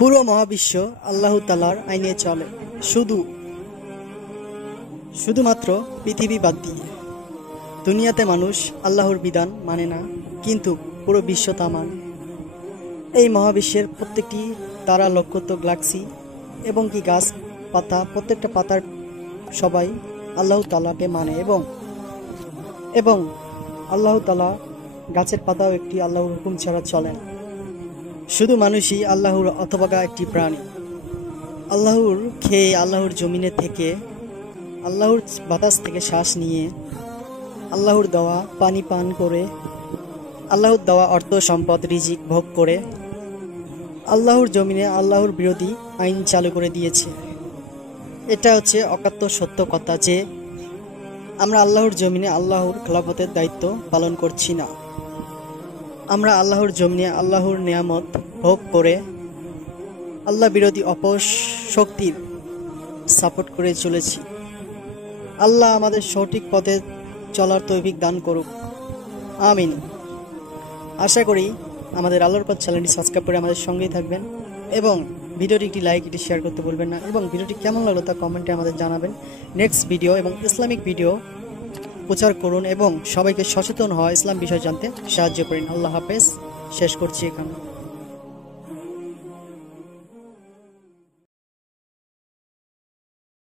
পুরো মহাবিশ্ব আল্লাহ তাআলার আইনে চলে, শুধুমাত্র পৃথিবী বাদ দিয়ে। দুনিয়াতে মানুষ আল্লাহর বিধান মানে না, কিন্তু পুরো বিশ্ব তা মানে। এই মহাবিশ্বের প্রত্যেকটি তারা, নক্ষত্র, গ্যালাক্সি এবং কি গাছ পাতা, প্রত্যেকটা পাতার সবাই আল্লাহ তাআলাকে মানে এবং আল্লাহ তাআলা গাছের পাতাও একটি আল্লাহর হুকুম ছাড়া চলে না। শুধু মানুষই আল্লাহর অথবা একটি প্রাণী। আল্লাহর খেয়ে, আল্লাহর জমিনে থেকে, আল্লাহর বাতাস থেকে শ্বাস নিয়ে, আল্লাহর দেওয়া পানি পান করে, আল্লাহর দেওয়া অর্থ সম্পদ রিজিক ভোগ করে আল্লাহর জমিনে আল্লাহর বিরোধী আইন চালু করে দিয়েছে। এটা হচ্ছে অকাট্য সত্য কথা যে আমরা আল্লাহর জমিনে আল্লাহর খেলাফতের দায়িত্ব পালন করছি না। আমরা আল্লাহর জমিনে আল্লাহর নিয়ামত ভোগ করে আল্লাহ বিরোধী অপশক্তির সাপোর্ট করে চলেছি। আল্লাহ আমাদের সঠিক পথে চলার তৌফিক দান করুক, আমিন। আশা করি আমাদের আল্লাহর পথ চ্যানেলটি সাবস্ক্রাইব করে আমাদের সঙ্গেই থাকবেন এবং ভিডিওটি একটি লাইক, এটি শেয়ার করতে ভুলবেন না এবং ভিডিওটি কেমন লাগলো তা কমেন্টে আমাদের জানাবেন। নেক্সট ভিডিও এবং ইসলামিক ভিডিও প্রচার করুন এবং সবাইকে সচেতন হওয়া, ইসলাম বিষয় জানতে সাহায্য করুন। আল্লাহ হাফেজ। শেষ করছি এখানে।